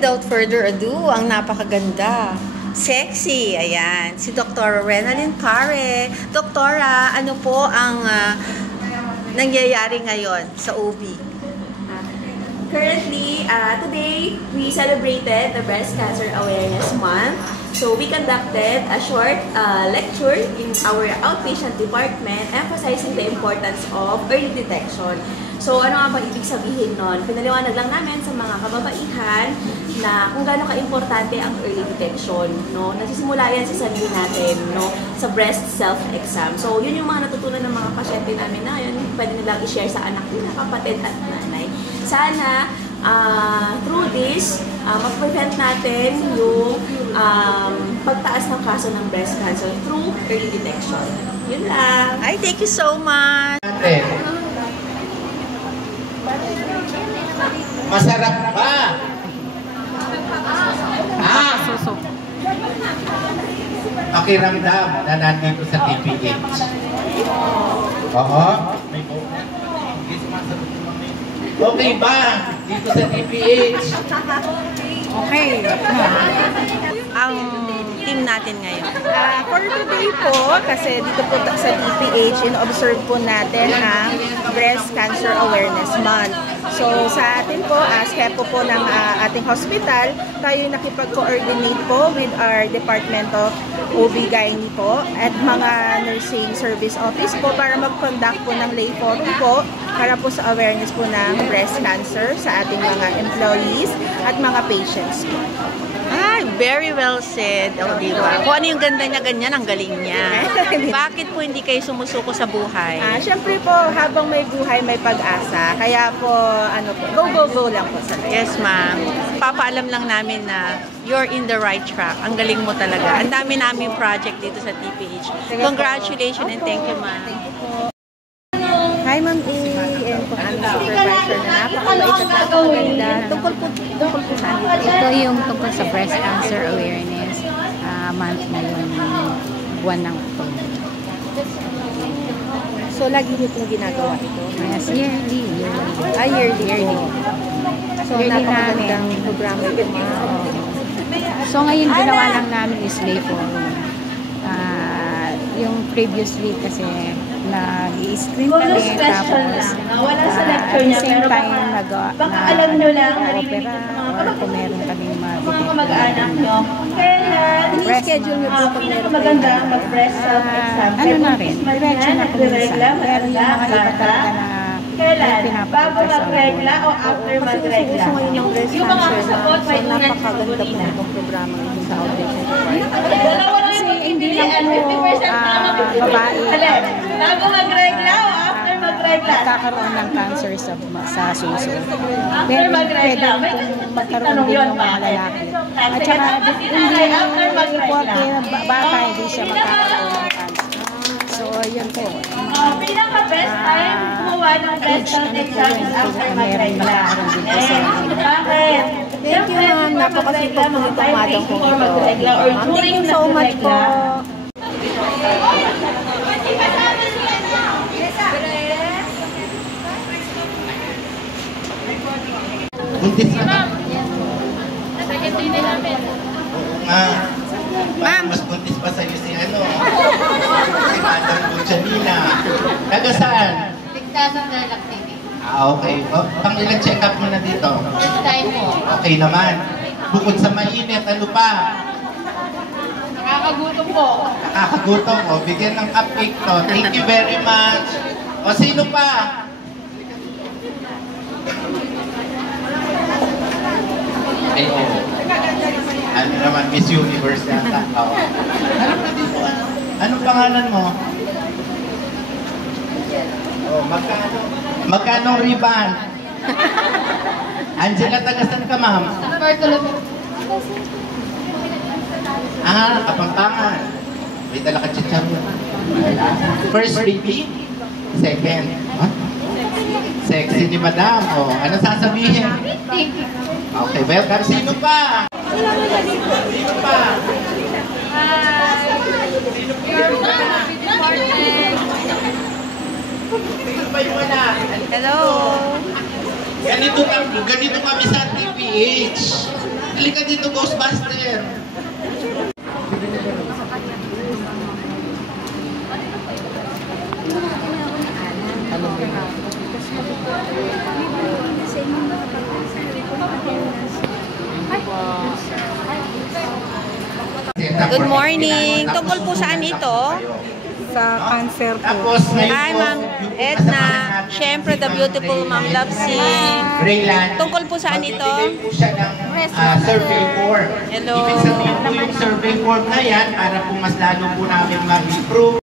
without further ado, ang napakaganda, sexy, ayan, si Dr. Renalyn Pare. Doktora, ano po ang nangyayari ngayon sa OB? Currently, today, we celebrated the Breast Cancer Awareness Month. So, we conducted a short lecture in our outpatient department emphasizing the importance of early detection. So, ano nga ba ibig sabihin nun? Pinaliwanag lang namin sa mga kababaihan na kung gaano ka-importante ang early detection, no? Nasisimula yan sa sarili natin, no? Sa breast self-exam. So, yun yung mga natutunan ng mga pasyente namin na yun, pwede nilang i-share sa anak nila, kapatid at nanay. Sana, through this, mag-prevent natin yung pagtaas ng kaso ng breast cancer through early detection. Yun lang. Ay, thank you so much! Masarap ba? Pakiramdam na nandito sa TPH. Oo. Okay ba dito sa TPH? Okay. Ang team natin ngayon. For today po, kasi dito po sa DPH, in-observe po natin ang Breast Cancer Awareness Month. So, sa atin po, as hepo po ng ating hospital, tayo nakipag-coordinate po with our Department of OB-GYN po at mga nursing service office po para mag-conduct po ng lay forum po para po sa awareness po ng breast cancer sa ating mga employees at mga patients po. Ay, very well said. O, diba? Kung ano yung ganda niya, ganyan, ang galing niya. Bakit po hindi kayo sumusuko sa buhay? Siyempre po, habang may buhay, may pag-asa. Kaya po, ano po, go lang po sa life. Yes, ma'am. Papaalam lang namin na you're in the right track. Ang galing mo talaga. Ang dami namin project dito sa TPH. Congratulations and thank you, ma'am. Hi, Ma'am A. And po ang supervisor na napakabait at napakaganda. Tungkol po saan? Ito yung tungkol sa breast cancer awareness month ngayon, buwan ng October. So, lagi niyo pong ginagawa ito? Yes, yearly. Yearly. So, napakagandang programa ito, ma'am. So, ngayon ginawa lang namin is lay forum. Yung previous week kasi nag-i-screen kami, tapos at the same time alam nyo lang na-opera or kung meron kaming mag-anak nyo. Kailan, schedule nyo po pag meron maganda mag-breast self-exam. ano na rin, diretso na kuminsan. Pero yung mga iba talaga na kailan? Bago mag-regla o after mag-regla? Yung mga kasabot, may unang napakaganda po itong programa ito sa outpatient department. kasi hindi lang po babae bago mag-regla o after mag-regla? nagkakaroon ng cancer sa suso. After Pero mag-regla, pwede may kung magkaroon din ng mga lalaki. At saka hindi porke bata hindi siya magkakaroon ng cancer. So, yun po. Pinaka-best time kumuha ng breast self-exam is after mag-regla. Bakit? Thank you, ma'am. Napakasipag po itong madam ko ito. Thank you so much po. Buntis ka na. Ma'am, mas buntis pa sa'yo si si Madam Janina. Taga saan? Dictator na lactating. Okay. Pang ilang check-up mo na dito? First time mo. Okay naman. Bukod sa mainit, ano pa? Nakakagutom po. Nakakagutom. Bigyan ng cupcake to. Thank you very much. O, sino pa? Ay, ano naman, Miss Universe yata. Oh. Anong pangalan mo? Oh, magkano riban? Angela, tagasan ka, ma'am? Kapampangan. May dala ka chicham. First baby? Second? Huh? Sexy ni madam. Oh, ano sasabihin? Okay, welcome. Sino pa? Sino pa? Sino pa yung wala? Hello! Ganito kami sa TPH. Halika dito, Ghostbuster. Good morning. Tungkol po saan ito? Sa cancer po. Tapos, Hi, Ma'am Edna. Siyempre, the beautiful Ma'am Lapsi. Raylan. Tungkol po saan ito? Magbibigay po siya ng survey form. Hello. Ibig sabihin po yung survey form na yan para po mas lalo po namin mag-improve